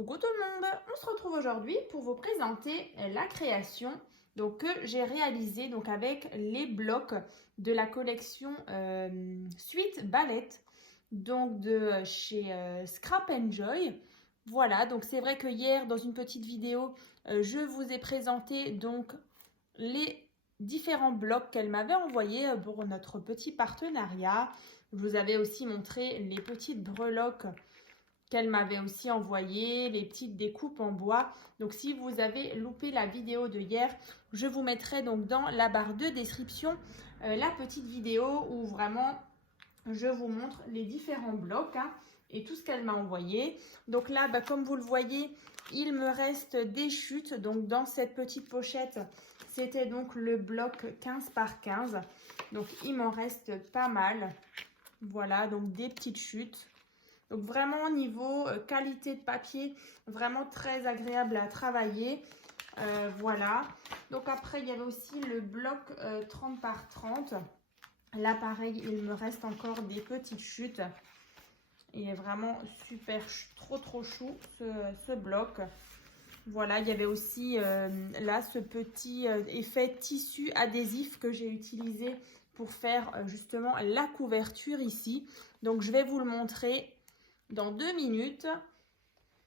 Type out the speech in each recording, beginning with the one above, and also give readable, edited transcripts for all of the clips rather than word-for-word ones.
Coucou tout le monde, on se retrouve aujourd'hui pour vous présenter la création que j'ai réalisée avec les blocs de la collection Sweet Ballet de chez Scrap Joy. Voilà, donc c'est vrai que hier dans une petite vidéo je vous ai présenté les différents blocs qu'elle m'avait envoyés pour notre petit partenariat. Je vous avais aussi montré les petites breloques qu'elle m'avait aussi envoyé, les petites découpes en bois. Donc si vous avez loupé la vidéo de hier, je vous mettrai donc dans la barre de description la petite vidéo où vraiment je vous montre les différents blocs et tout ce qu'elle m'a envoyé. Donc là, comme vous le voyez, il me reste des chutes. Donc dans cette petite pochette, c'était donc le bloc 15 par 15. Donc il m'en reste pas mal. Voilà, donc des petites chutes. Donc vraiment au niveau qualité de papier, vraiment très agréable à travailler. Voilà. Donc après, il y avait aussi le bloc 30 par 30. Là, pareil, il me reste encore des petites chutes. Il est vraiment super, trop chou ce bloc. Voilà, il y avait aussi là ce petit effet tissu adhésif que j'ai utilisé pour faire justement la couverture ici. Donc je vais vous le montrer dans 2 minutes.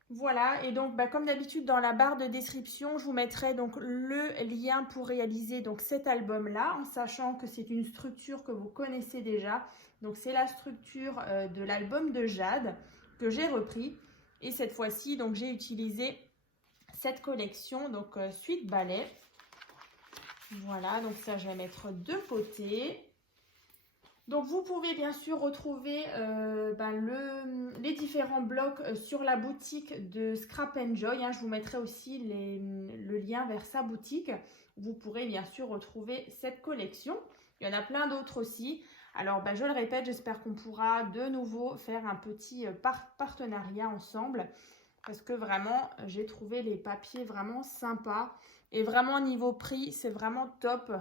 Voilà, et donc comme d'habitude dans la barre de description, je vous mettrai donc le lien pour réaliser cet album là, en sachant que c'est une structure que vous connaissez déjà. Donc c'est la structure de l'album de Jade que j'ai repris, et cette fois-ci donc j'ai utilisé cette collection Sweet Ballet. Voilà, donc ça je vais mettre de côté. Donc vous pouvez bien sûr retrouver les différents blocs sur la boutique de Scrap Joy. Je vous mettrai aussi le lien vers sa boutique. Vous pourrez bien sûr retrouver cette collection. Il y en a plein d'autres aussi. Alors je le répète, j'espère qu'on pourra de nouveau faire un petit partenariat ensemble. Parce que vraiment, j'ai trouvé les papiers vraiment sympas. Et vraiment niveau prix, c'est vraiment top.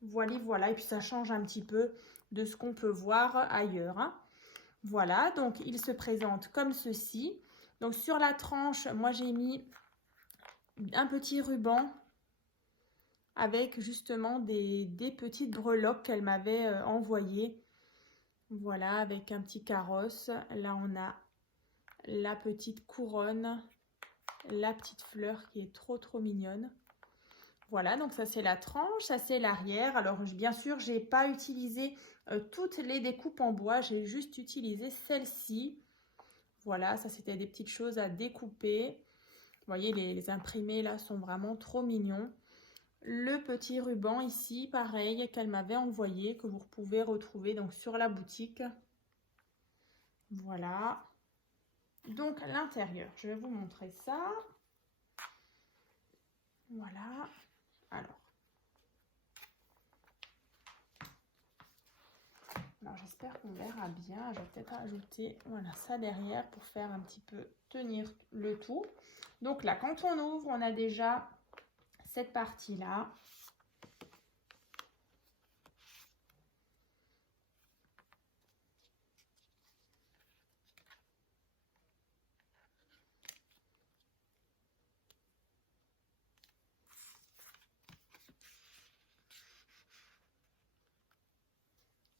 Voilà. Et puis ça change un petit peu de ce qu'on peut voir ailleurs. Voilà, donc il se présente comme ceci. Donc sur la tranche, moi j'ai mis un petit ruban avec justement des petites breloques qu'elle m'avait envoyées. Voilà, avec un petit carrosse. Là on a la petite couronne, la petite fleur qui est trop mignonne. Voilà, donc ça c'est la tranche, ça c'est l'arrière. Alors bien sûr, j'ai pas utilisé toutes les découpes en bois, j'ai juste utilisé celle-ci. Voilà, ça c'était des petites choses à découper. Vous voyez, les imprimés là sont vraiment trop mignons. Le petit ruban ici, pareil, qu'elle m'avait envoyé, que vous pouvez retrouver donc sur la boutique. Voilà. Donc l'intérieur, je vais vous montrer ça. Voilà. Alors j'espère qu'on verra bien. Je vais peut-être ajouter ça derrière pour faire un petit peu tenir le tout. Donc là, quand on ouvre, on a déjà cette partie-là.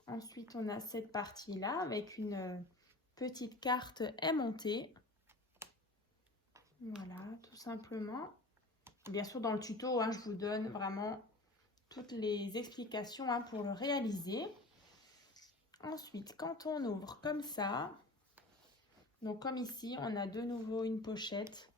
Ensuite, on a cette partie-là avec une petite carte aimantée. Voilà, tout simplement. Bien sûr, dans le tuto, je vous donne vraiment toutes les explications pour le réaliser. Ensuite, quand on ouvre comme ça, donc comme ici, on a de nouveau une pochette.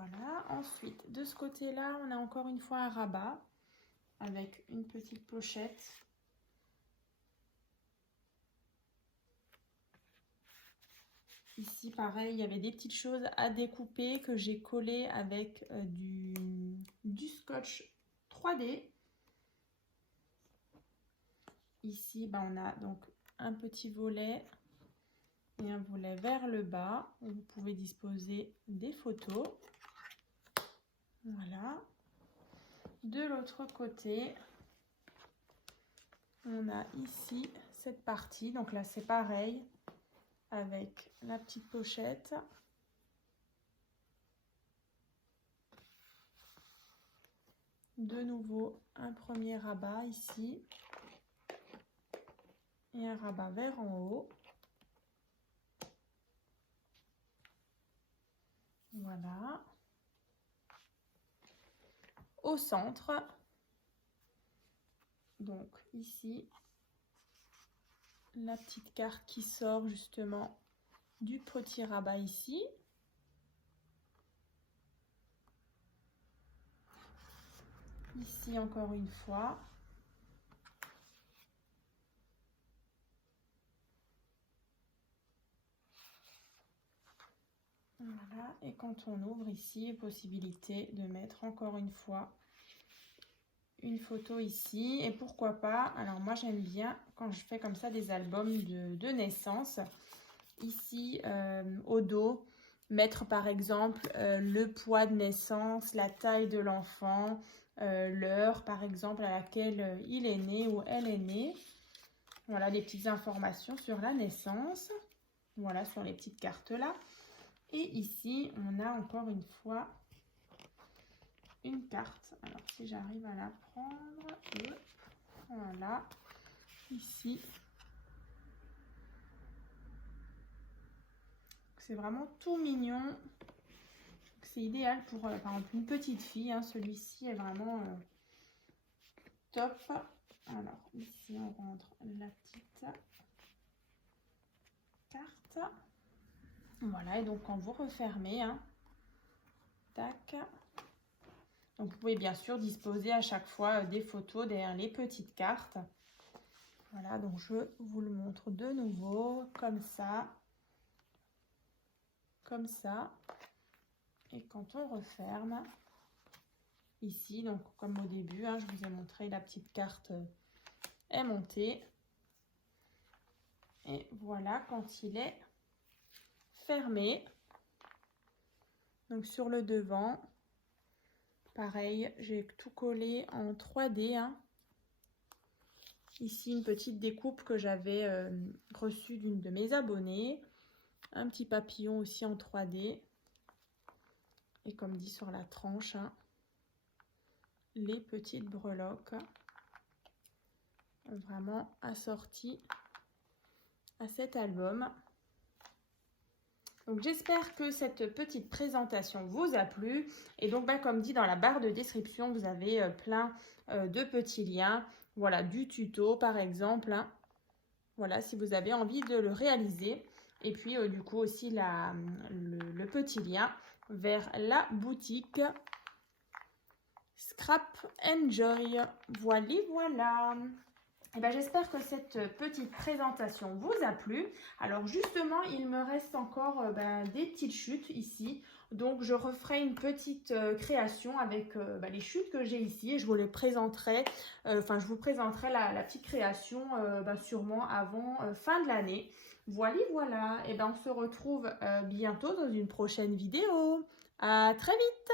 Voilà, ensuite de ce côté-là, on a encore une fois un rabat avec une petite pochette. Ici, pareil, il y avait des petites choses à découper que j'ai collées avec du scotch 3D. Ici, on a donc un petit volet et un volet vers le bas où vous pouvez disposer des photos. Voilà. De l'autre côté, on a ici cette partie. Donc là, c'est pareil avec la petite pochette. De nouveau, un premier rabat ici et un rabat vers en haut. Voilà. Au centre, donc ici, la petite carte qui sort justement du petit rabat ici. Ici encore une fois. Voilà, et quand on ouvre ici, possibilité de mettre encore une fois une photo ici. Et pourquoi pas, alors moi j'aime bien quand je fais comme ça des albums de naissance. Ici, au dos, mettre par exemple le poids de naissance, la taille de l'enfant, l'heure par exemple à laquelle il est né ou elle est née. Voilà des petites informations sur la naissance. Voilà, sur les petites cartes là. Et ici, on a encore une fois une carte. Alors, si j'arrive à la prendre, voilà, ici. C'est vraiment tout mignon. C'est idéal pour, par exemple, une petite fille. Hein. Celui-ci est vraiment top. Alors, ici, on rentre la petite carte. Voilà, et donc quand vous refermez, hein, tac. Donc vous pouvez bien sûr disposer à chaque fois des photos derrière les petites cartes. Voilà, donc je vous le montre de nouveau, comme ça. Comme ça. Et quand on referme, ici, donc comme au début, hein, je vous ai montré, la petite carte est montée. Et voilà quand il est fermé. Donc sur le devant, pareil, j'ai tout collé en 3D. Hein. Ici, une petite découpe que j'avais reçue d'une de mes abonnées. Un petit papillon aussi en 3D. Et comme dit sur la tranche, hein, les petites breloques. Vraiment assorties à cet album. Donc j'espère que cette petite présentation vous a plu. Et donc comme dit dans la barre de description, vous avez plein de petits liens. Voilà, du tuto par exemple. Hein. Voilà, si vous avez envie de le réaliser. Et puis du coup aussi le petit lien vers la boutique Scrap Enjoy. Voilà. Et ben, j'espère que cette petite présentation vous a plu. Alors justement, il me reste encore des petites chutes ici. Donc je referai une petite création avec les chutes que j'ai ici. Et je vous les présenterai, je vous présenterai la petite création sûrement avant fin de l'année. Voilà. Et ben, on se retrouve bientôt dans une prochaine vidéo. À très vite!